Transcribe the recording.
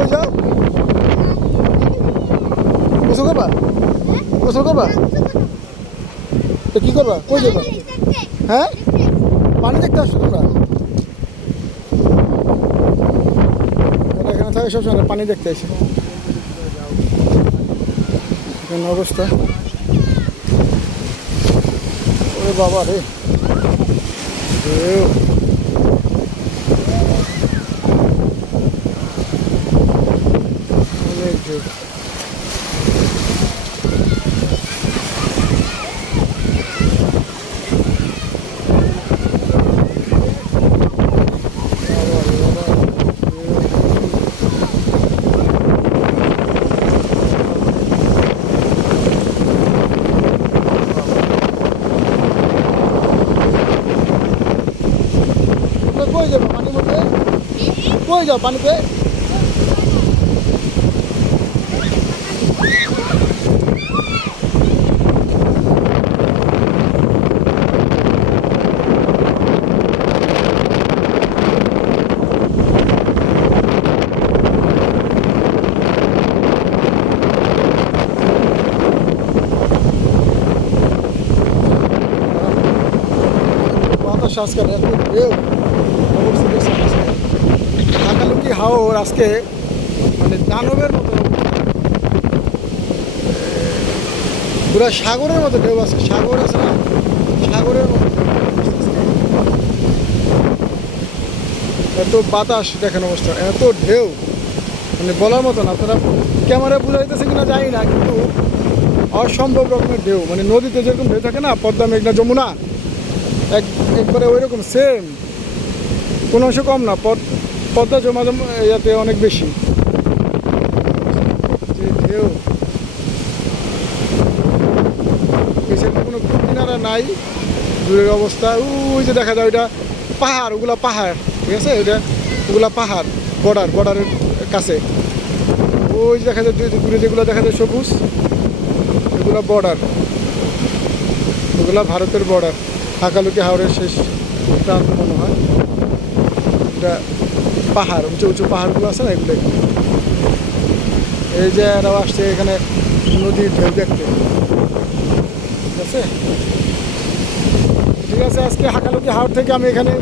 কই যাও। গোসল করবা? গোসল করবা? তো কি করবা? কই যাবা? হ্যাঁ? পানি দেখতে আসছো তোমরা? এখানে থাকে সবসময় পানি দেখতে আসে। এখানে অবস্থা। ওরে বাবা রে ঢেউ। অনেক ঢেউ। বাবা রে বাবা, ঢেউ। তোমরা কই যাব পানির মধ্যে কই যাও পানিতে বাতাস আজকাল এত ঢেউ অবস্থা দেখছেন আজকে। ঢাকালুকি হাওর আজকে মানে দানবের মতো। পুরো সাগরের মতো ঢেউ আছে সাগর আছে না? সাগরের মতো এত বাতাস, দেখেন অবস্থা। এত ঢেউ। মানে বলার মতো না। আপনারা ক্যামেরায় বোঝা যাইতেছে কিনা জানি না, কিন্তু অসম্ভব রকমের ঢেউ। মানে নদীতে যেরকম ঢেউ থাকে না, পদ্মা, মেঘনা, যমুনা, এক একবারে ওই রকম সেম কোনো অংশ কম না, পদ পদ্মা জমা ইয়াতে অনেক বেশি। ঢেউ। এসব কোনো কিনারা নাই, দূরের অবস্থা। ওই যে দেখা যায় ওইটা পাহাড়, ওগুলা পাহাড়, ঠিক আছে? ওইটা ওগুলা পাহাড় বর্ডার বর্ডারের কাছে। ওই যে দেখা যায় দূরে যেগুলো দেখা যায় সবুজ এগুলো বর্ডার ওগুলা ভারতের বর্ডার হাকালুকি হাওড়ের শেষ প্রান্ত মনে হয়। এটা পাহাড়, উঁচু উঁচু পাহাড়গুলো আছে না এগুলো? এই যে এরাও আসছে এখানে নদীর ঢেউ দেখতে। ঠিক আছে? ঠিক আছে, আজকে হাকালুকি হাওড় থেকে আমি এখানে।